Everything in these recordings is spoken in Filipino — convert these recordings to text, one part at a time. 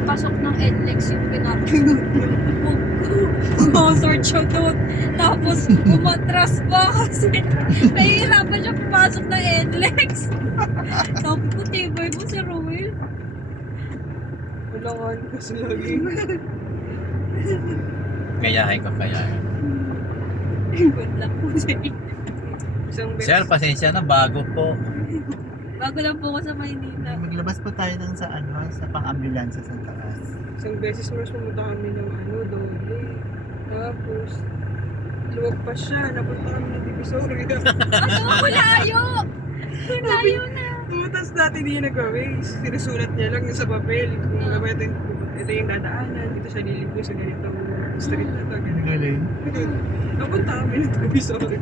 papasok ng NLEX yung pinapanood niya. Concert siya doon. Tapos umatras pa kasi nahihirapan siya pumasok ng NLEX. Sabi ko, tibay mo si Roel. Wala nga kasi lagi. Kayahin ko, kayahin. Good luck po sa inyo. Isang beses. Sir, pasensya na, bago po. Bago lang po ako sa Maynila. Maglabas po tayo ng sa pang-ambulansya sa taas. Isang beses mas pumunta kami ng doble. Tapos, luwag pa siya. Napunta kami ng Divisoria. Ano? Malayo! Malayo na. Tapos dati hindi niya nag-waste. Sinusulat niya lang sa papel. Kung ito yung dadaanan. Dito siya liligo sa ganitong street na to. Ang galing. Napunta kami ng Divisoria.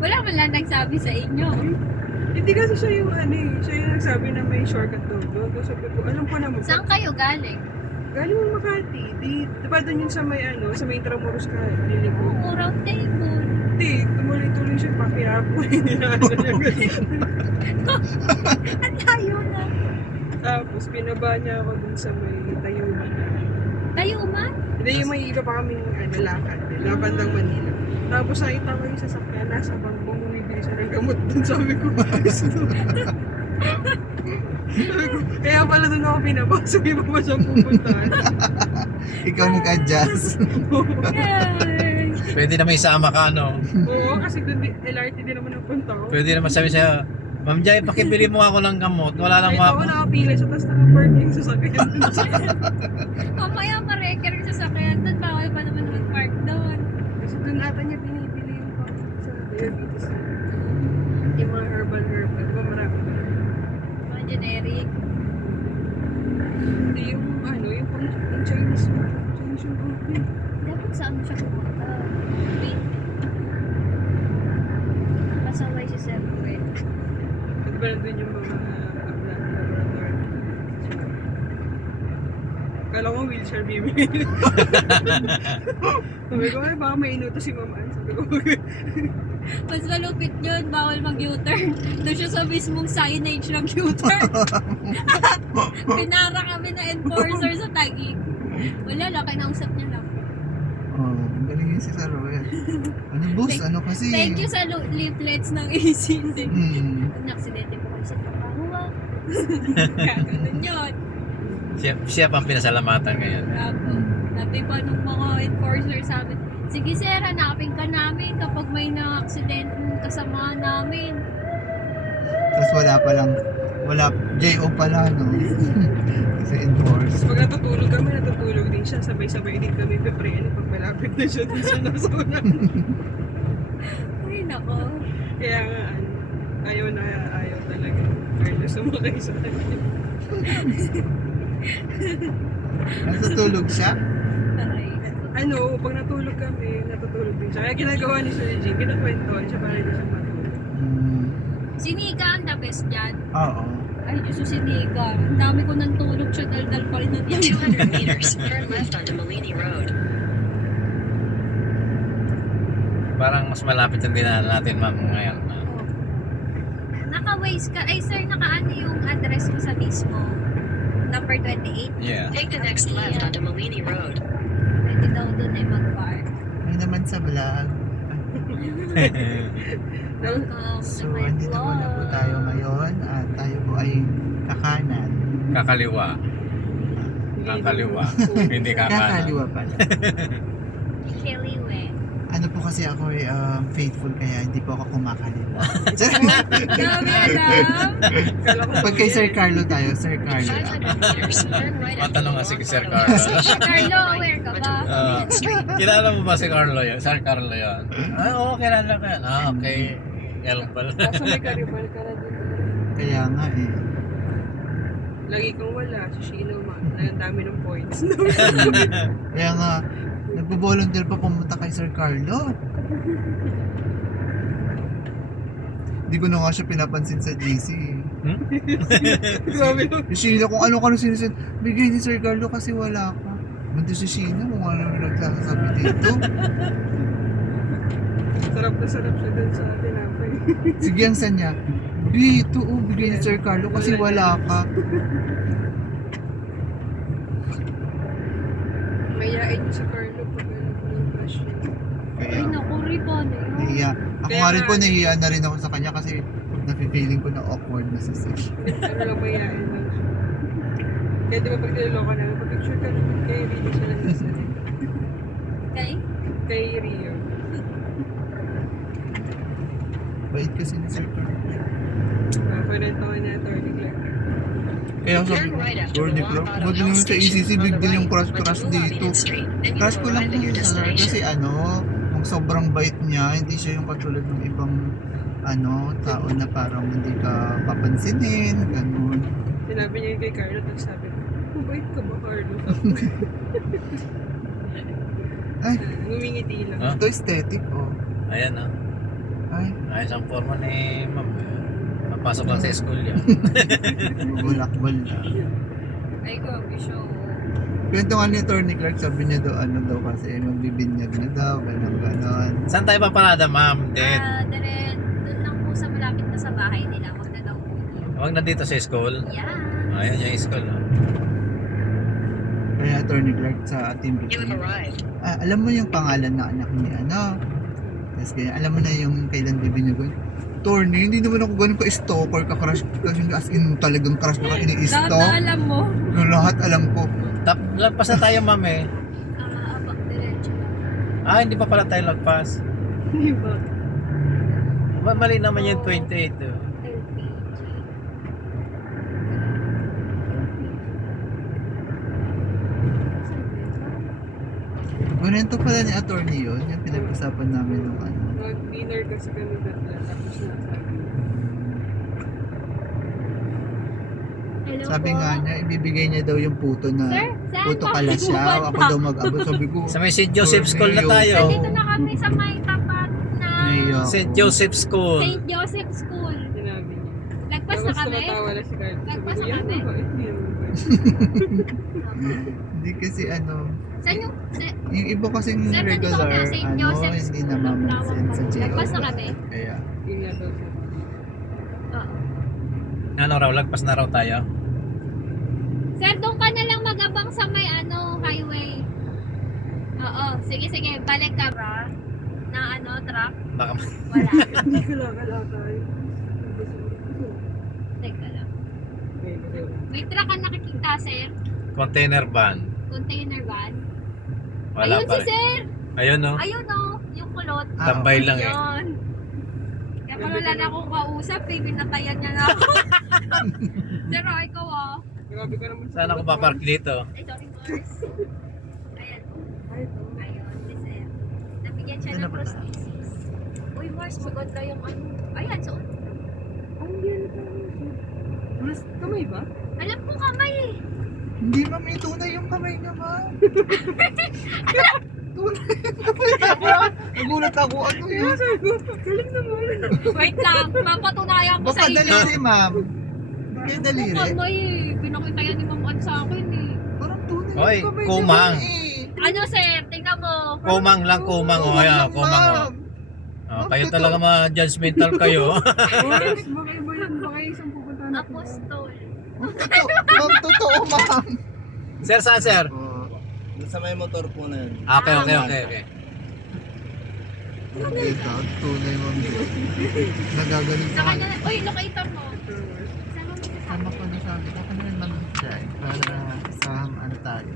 Wala man lang nagsabi sa inyo. Hindi kasi siya yung siya yung nagsabi na may shortcut doon. Tapos sabi ko, alam ko naman. Saan kayo galing? Galing mo Makati. Diba doon yun sa may sa may Intramuros ka, liligo. Oo, round table. Hindi, tumuloy-tuloy siya pa kaya po. Hindi na ano niya ganun. Ang layo na. Tapos binaba niya ako dun sa may Tayuman. Tayuman? Hindi, yung may iba pa kaming lakad. Bandang Manila. Tapos nakita ko yung sasakyan, nasa bambong bumibili siya ng gamot dun. Sabi ko, kaya pala dun ako binaba. Sabi mo ba siyang pupuntahan? Ikaw nag-adjust. Yay! Pwede naman isama ka, no? Oo, kasi dun LRT din naman ang punta ko. Pwede naman sabi sa'yo, Ma'am Jai, pakibili mo ako ng gamot. Wala lang Kahit ako nakapila siya, tapos naka-parking sa sakyan dun siya. Mamaya ma-record yung sasakyan doon. Bawal pa naman mag-park doon. Kasi dun ata niya binibili yung sa diabetes. Yung mga herbal. Diba marami ba? Mga generic. Hindi yung yung pang yung Chinese yung coffee. Dapat saan mo siya pumunta? Wait. Pasaway si Sir Ruel. At ba nandun yung mga laboratory? Kala ko wheelchair bibili. Sabi ko, baka may inuto si Mama. Sabi ko, Mas malupit yun. Bawal mag-U-turn. Doon siya sa mismong signage ng U-turn. Pinara kami na enforcer sa Taguig. Wala lang. Kinausap niya lang. Oh, ang galing yun si Sir Roel. Ano boss, ano kasi? Thank you sa leaflets ng ACC. Hmm. Nag-aksidente po kayo sa trabaho. Gano'n yun. Siya pang pinasalamatan ngayon. Apo. Sabi pa nung mga enforcer sa amin, sige sir, hanapin ka namin kapag may na-accident kasama namin. Tapos wala, J.O. pala, no? Kasi enforce. pag natutulog din siya. Sabay-sabay din kami pepre. Pag malapit na siya dun sa nasunan. Ay, nako. Kaya nga, ayaw talaga. Ayaw sumakay sa kanya. Natutulog siya? Aray. Pag natulog kami, natutulog din siya. Kaya ginagawa ni Sir Jean, kinakwentuhan siya para hindi siya matulog. Hmm. Si Nika ang the best dyan. Oo. Ay, Diyos ko si Nika. Ang dami ko nang tulog siya, dal-dal pa rin. 200 meters, turn left onto Malini Road. Parang mas malapit yung dinaan natin, ma'am, ngayon. Naka-waze ka. Ay, sir, naka-ano yung address mo sa mismo? Number 28? Yeah. Take the next left onto Malini Road. Pwede daw doon ay mag-park. Ay naman sa vlog. Welcome to So, my andito po na po tayo vlog. ngayon at tayo po ay kakanan. Kakaliwa. Kakaliwa. Hindi kakanan. Kakaliwa pala. Kiliwe. Ano po kasi ako ay faithful kaya hindi po ako kumakaliwa. Dami alam. Pag kay Sir Carlo tayo, Sir Carlo. 500 meters, turn right onto Matanong nga si Sir Carlo. Carlo, aware ka ba? Kilala mo ba si Carlo yun? Sir Carlo yun? Oo, kilala ko yan. Okay. Yan pala. Kaso may karibal ka na dun. Kaya nga eh. Lagi kang wala, si Sheila ang dami ng points. Kaya nga, nagbo-volunteer pa pumunta kay Sir Carlo. Hindi ko na nga siya pinapansin sa GC. Grabe lang. Si Sheila, kung ano ka na sinisin, bigay ni Sir Carlo kasi wala ka. Bunti si Sheila, kung ano nagsasabi dito. Sarap na sarap siya dun sa tinapay. Sige, ang sanya. Dito, bigay ni Sir Carlo kasi wala ka. Mayayain niyo si Carlo pag alam ko yung crush niya. Kaya, Ay, naku, Riba na yun. nahiya. Ako Kaya nga rin po, nga. nahiya na rin ako sa kanya kasi nafe-feeling ko na awkward na si Sis. Ano lang mayayain lang siya. Kaya di ba pag niloloko namin, pag-picture ka naman kay Rio siya lang nasa Okay? Kay Rio. Bait kasi ni Sir Carlo. Panantawan na attorney Clark. Kaya sabi Turn ko, right after Lord, Lawang Clark, Bato ba't naman sa Station ECC, on big the deal yung right crush onto dito. Mulawinan Street. Then you Crush will ko lang arrive at po your siya, sir. destination. Kasi kung sobrang bait niya, hindi siya yung katulad ng ibang tao na parang hindi ka papansinin, ganun. Sinabi niya yun kay Carlo, tapos sabi ko, mabait ka ba, Carlo? Ay, Ngumingiti lang. Ah. ito aesthetic, oh. Ayan ah. Ay, Ayos ang forma ni ma'am. Papasok lang sa school yan. bulakbol na. Ay, gobi siya. Kwento nga ni Attorney Clark, sabi niya daw, kasi magbibinyag na daw, ganon. Saan tayo paparada, ma'am? Dead. Doon lang po sa malapit na sa bahay nila. Huwag na daw po dito. Huwag na dito sa school. Yeah. Ayan yung school. Oh. Kaya Attorney Clark sa team You have meeting, arrived. alam mo yung pangalan na anak ni Tapos kaya, alam mo na yung kailan bibinyagon. Attorney, hindi naman ako ganun ka-stalker, ka-crush, kasi as in talagang crush na ka Lahat ini-stalk. na alam mo. Yung lahat alam ko. Lagpas na tayo, ma'am eh. Abak diretso lang. Ah, hindi pa pala tayo lagpas. Di ba? Mali naman yung 28. Oh. LPG. Ganito pala ni attorney yun, yung pinag-usapan namin nung Mag-dinner kasi kami tatla, tapos nasabi. Hello Sabi po. nga niya, ibibigay niya daw yung puto na Sir, saan puto po kalasyaw. pupunta? Ako daw mag-abot. Sabi ko, Sa may St. Joseph School na tayo. Nandito na kami sa may tapat na Naiyak. St. Joseph School. St. Joseph School. Sinabi niya. Lagpas na Tapos kami. tumatawa na si Carlo. Lagpas Sabi na ko, kami. "Yan, mabait, yan, mabait." hindi kasi Saan yung... yung iba kasing Sir, nandito regular, kami sa St. Joseph hindi School. namamansin sa jail. Lagpas na kami. Kaya, Yun nga daw sabi. Oo. Ano raw, lagpas na raw tayo. Sir, doon ka na lang magabang sa may highway. Oo. Sige. Balik ka ba? Na truck? Baka Wala. Hindi ko lang tayo. Teka lang. Okay, okay. May truck ka nakikita, sir? container van. Container van? Wala Ayun pa si rin. sir! Ayun no. Ayun yung kulot. Tambay lang eh. Yun. Kaya pala wala na akong kausap eh. Binatayan niya na ako. Sir, ikaw Grabe ka naman. Saan ako papark dito? Ay, sorry, Mars. Ayan. Ay, ito. Ayun, si sir. Nabigyan siya Saan ng na ba tayo? prosthesis. Uy, Mars, maganda yung Ayan, so. Ang yan ito. Mas kamay ba? Alam ko kamay eh. hindi ma'am, may tunay yung kamay niya, ma'am. Tunay yung kamay niya. Nagulat ako, ano Kaya yun? sabi ko, galing naman. Wait lang, papatunayan ko sa Baka inyo. daliri, ma'am. Hindi Kung daliri. kamay eh. Pinakita yan ni Ma'am Ann sa akin eh. Parang tunay Hoy, yung kamay kumang. niya, eh. Ano sir, tingnan mo. Kumang lang. Oh, ayan, kumang. Oh. Ma'am. Oh, kayo talaga ma-judgmental kayo. Boris, baka iba yan. Baka isang pupunta na. Apostol. Ma'am, totoo, ma'am. Sir, saan sir? Doon sa may motor po na yun. Okay. Ito, tunay, ma'am. Nagagaling Sa sa kanya, uy, locator mo. Tama ko na sabi ko, ano rin mag-try para sahamaan tayo.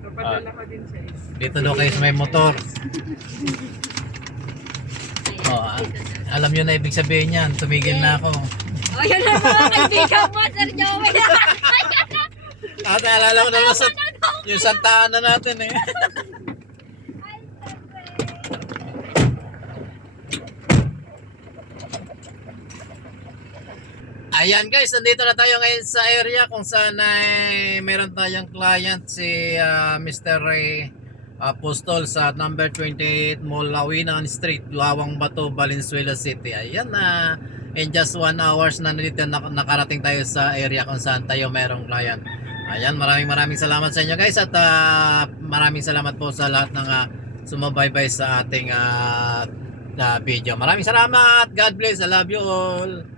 Napadala ka din siya. Dito daw kayo sa may motor. Oh, alam nyo na ibig sabihin yan. Tumigil na ako. Oh, yun na mga kaibigan mo, Sir Joey. At naalala ko na naman yung Santa Ana natin eh. Ayan guys, nandito na tayo ngayon sa area kung saan ay meron tayong client si Mr. Ray Apostol sa number 28 Mulawinan Street, Lawang, Bato, Valenzuela City. Ayan na, in just 1 hours na nandito nakarating tayo sa area kung saan tayo merong client. Ayan, maraming salamat sa inyo guys at maraming salamat po sa lahat ng sumabaybay sa ating video. Maraming salamat, God bless, I love you all.